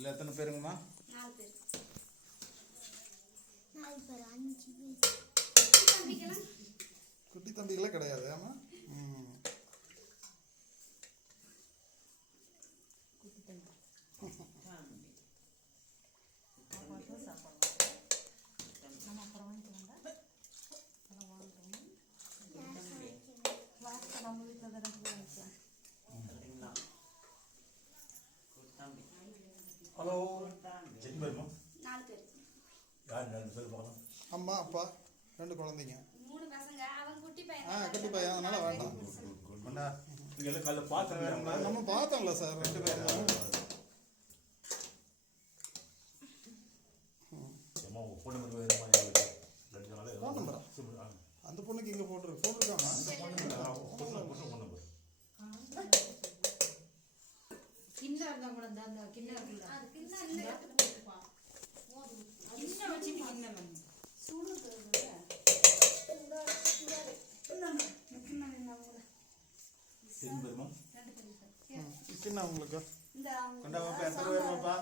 இதில் எத்தனை பேருங்கம்மா? 4 பேர். 4 பேர் 5 பேர். குட்டி தம்பிகளே கிடையாது. ஆமா. குட்டி தம்பி. நம்ம அப்புறம் வாங்கிக்கலாம்டா. அதெல்லாம் வாங்குறோம். லாஸ்ட் நம்ம வீட்டில் தானே வாங்கிக்கலாம். ஹலோ. எத்தனை பேருமா? 4 பேர். யார் 2 பேர் போகலாம்? அம்மா அப்பா 2 குழந்தைங்க. 3 பசங்க. அவன் குட்டி பையன். குட்டி பையன், அதனால வேண்டாம். கொண்டா. இங்கே எல்லாம் காலைல பார்த்து வேணுங்களா? நம்ம பார்த்தோம்ல சார் 2 பேர். ஃபோன் நம்பர் அந்த பொண்ணுக்கு இங்கே போட்டிருக்காங்க. கிண்ணம் இருந்தா கூட அந்த கிண்ணம் இருக்குல்ல, அது கிண்ணம் இந்த இடத்துல போட்டுப்பா. கிண்ணம் வச்சு கிண்ணம் சுடுது கிண்ணம் உங்களுக்கு இந்த கொண்டா பாப்பா. எத்தனை பேர் பாப்பா?